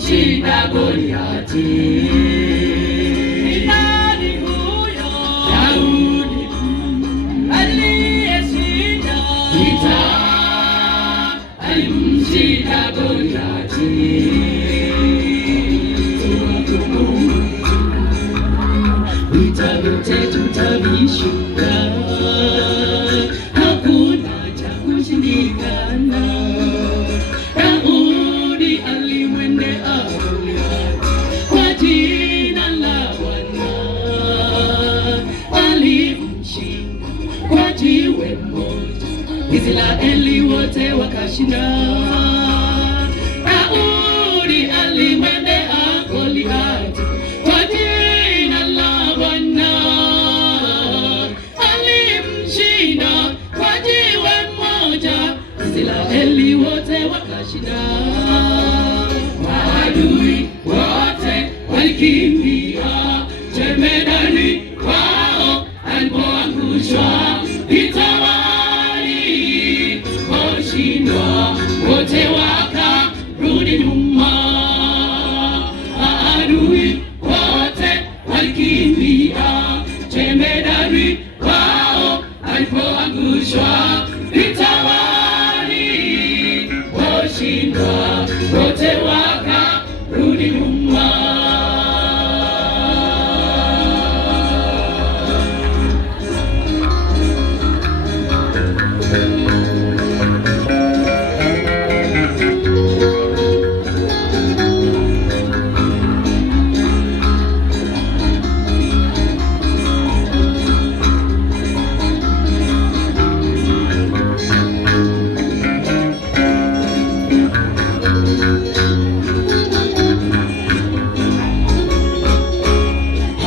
alimshinda Goliati. Ni nani huyo? Daudi aliyeshinda vita, alimshinda Goliati. Vita vyote tutavishinda, hakuna cha kushindikana. Daudi alimwendea Goliati kwa jina la Bwana, alimshinda kwa jiwe moja, Israeli wote wakashinda. Daudi alimwendea Goliati kwa jina la Bwana, alimshinda kwa jiwe moja, Israeli wote wakashinda. Maadui wote walikimbia, jemedari wao alipoangushwa vitani, washindwa wote wakarudi nyuma. Maadui wote walikimbia, jemedari wao alipoangushwa vitani, washindwa wote wakarudi nyuma.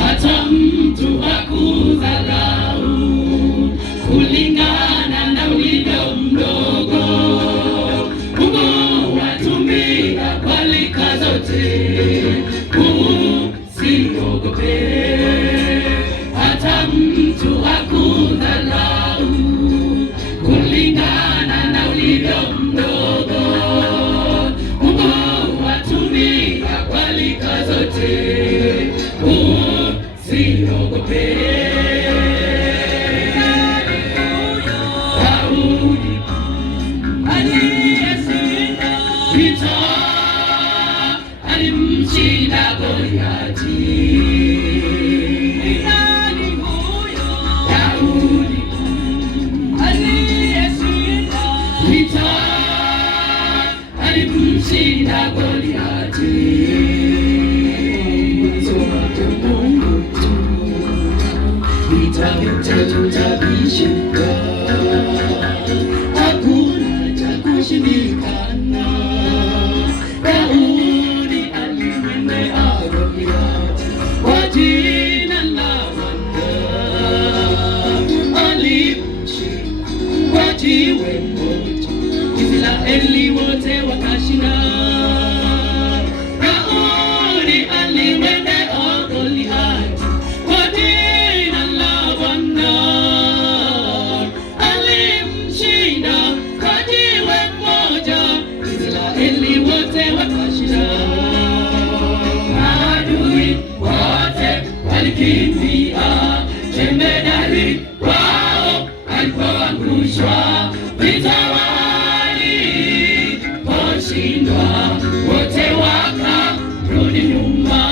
Hata mtu hakudharau kulingana na ulivyo mdogo, Mungu watumia kwa lika zote, usiogope. Hata mtu hakudharau kulingana na ulivyo mdogo, Mungu watumia kwa lika zote, usiogope. Daudi aliyeshinda vita, alimshinda Goliati. Ni nani huyo? Daudi aliyeshinda vita, alimshinda Goliati. Vita vyote tutavishinda, hakuna cha kushindikana. Daudi alimwendea Goliati kwa jina la Bwana, alimshinda kwa jiwe moja, Israeli wote wakashinda. Daudi alimwendea Goliati kwa jina la Bwana, alimshinda kwa jiwe moja, Israeli wote wakashinda. Maadui wote walikimbia, jemedari wao alipoangushwa vitani, washindwa wote wakarudi nyuma.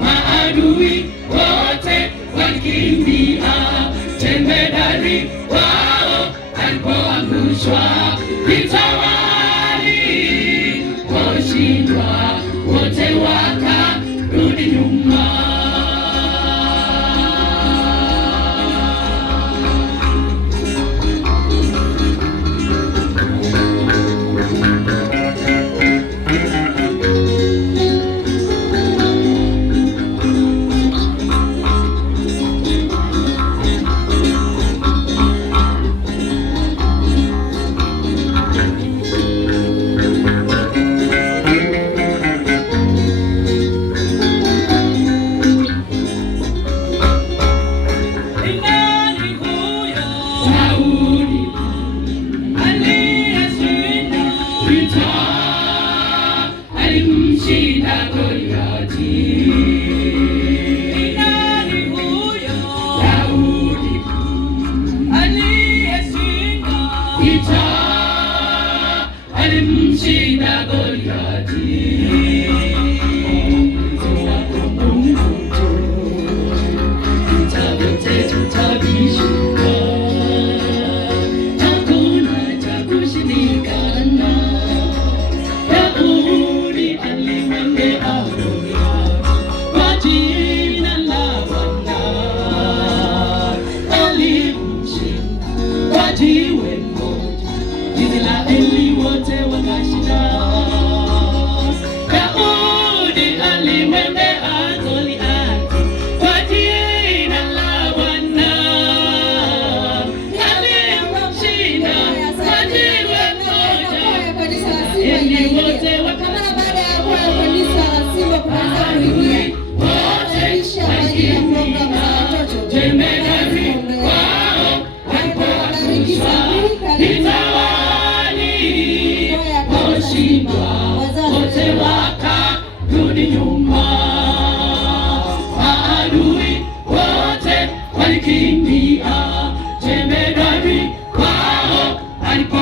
Maadui wote walikimbia, jemedari wao alipoangushwa vitani, washindwa wote wakarudi nyuma. wote kama baada ya kwa kanisa la Simba kuanza kuingia wote kwa ajili ya programu za watoto. jemedari wao Walipobariki Saburi itawani washindwa wote wakarudi nyuma. Maadui wote walikimbia jemedari wao alipo